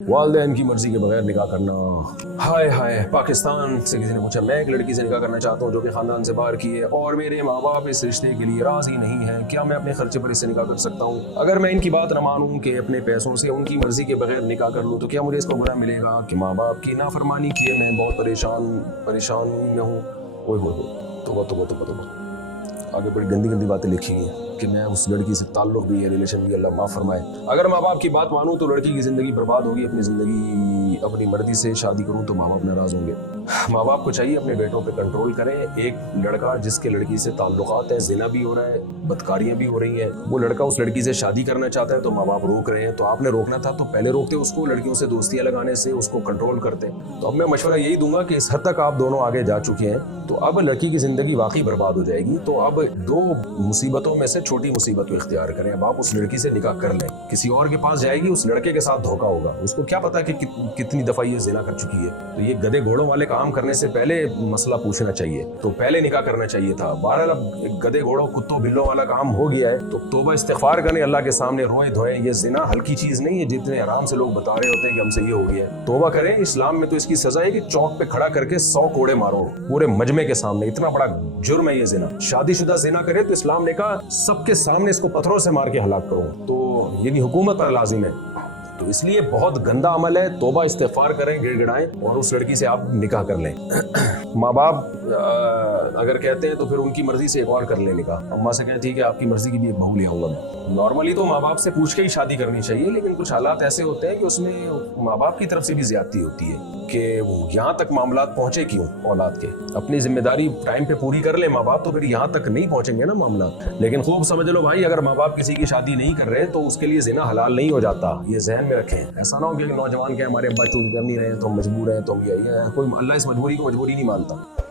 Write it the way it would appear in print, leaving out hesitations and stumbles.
वालिदैन की मर्जी के बगैर निकाह करना। हाय हाय, पाकिस्तान से किसी ने पूछा, मैं एक लड़की से निकाह करना चाहता हूँ जो कि खानदान से बाहर की है और मेरे माँ बाप इस रिश्ते के लिए राजी नहीं है, क्या मैं अपने खर्चे पर इससे निकाह कर सकता हूँ? अगर मैं इनकी बात न मानूँ कि अपने पैसों से उनकी मर्जी के बगैर निकाह कर लूँ तो क्या मुझे इसको बुरा मिलेगा कि माँ बाप की नाफरमानी किए मैं बहुत परेशान में हूँ। ओए होए, तौबा तौबा तौबा तौबा। आगे बड़ी गंदी गंदी बातें लिखी हुई हैं कि मैं उस लड़की से ताल्लुक भी है, रिलेशन भी, अल्लाह माफ़ फरमाए। अगर माँ बाप की बात मानूं तो लड़की की ज़िंदगी बर्बाद होगी, अपनी ज़िंदगी अपनी मर्जी से शादी करूं तो माँ बाप नाराज़ होंगे। माँ बाप को चाहिए अपने बेटों पे कंट्रोल करें। एक लड़का जिसके लड़की से ताल्लुकात है, जिना भी हो रहा है, बदकारियाँ भी हो रही हैं, वो लड़का उस लड़की से शादी करना चाहता है तो माँ बाप रोक रहे हैं। तो आपने रोकना था तो पहले रोकते उसको, लड़कियों से दोस्तियाँ लगाने से उसको कंट्रोल करते। तो अब मैं मशवरा यही दूंगा कि इस हद तक आप दोनों आगे जा चुके हैं तो अब लड़की की ज़िंदगी वाकई बर्बाद हो जाएगी। तो अब दो मुसीबतों में से छोटी मुसीबत को इख्तियार करें। अब आप उस लड़की से निकाह कर लें, किसी और के पास जाएगी, उस लड़के के साथ धोखा होगा, उसको क्या पता कि कितनी दफ़ा ये ज़िना कर चुकी है। तो ये गधे घोड़ों वाले काम करने से पहले मसला पूछना चाहिए, तो पहले निकाह करना चाहिए था। बहरहाल अब गधे घोड़ों कुत्तों बिल्लों वाला काम हो गया है तो तौबा इस्तिग़फ़ार करें, अल्लाह के सामने रोए धोए। ये ज़िना हल्की चीज़ नहीं है जितने आराम से लोग बता रहे होते हैं कि हमसे ये हो गया है। तौबा करें। इस्लाम में तो इसकी सज़ा है कि चौक पे खड़ा करके 100 कोड़े मारो पूरे मजमे के सामने। इतना बड़ा जुर्म है ये ज़िना। शादीशुदा ज़िना करे तो इस्लाम ने कहा सबके सामने इसको पत्थरों से मार के हलाक करो। तो ये भी हुकूमत पर लाजिम है। तो इसलिए बहुत गंदा अमल है। तौबा इस्तिग़फ़ार करें, गिड़गिड़ाएं और उस लड़की से आप निकाह कर लें। माँ बाप अगर कहते हैं तो फिर उनकी मर्जी से एक और कर लें निकाह। अम्मा से कहें ठीक है आपकी मर्जी की भी एक बहू ले आऊंगा मैं। नॉर्मली तो माँ बाप से पूछ के ही शादी करनी चाहिए, लेकिन कुछ हालात ऐसे होते हैं कि उसमें माँ बाप की तरफ से भी ज्यादती होती है कि यहाँ तक मामलात पहुंचे क्यों औलाद के। अपनी जिम्मेदारी टाइम पे पूरी कर ले माँ बाप तो फिर यहाँ तक नहीं पहुंचेंगे ना मामलात। लेकिन खूब समझ लो भाई, अगर माँ बाप किसी की शादी नहीं कर रहे तो उसके लिए ज़िना हलाल नहीं हो जाता। ये जहन में रखें। ऐसा ना हो कि नौजवान के हमारे अब्बा चूज कर नहीं रहे हैं तो हम मजबूर हैं तो हम ये कोई अल्लाह इस मजबूरी को मजबूरी नहीं मानता।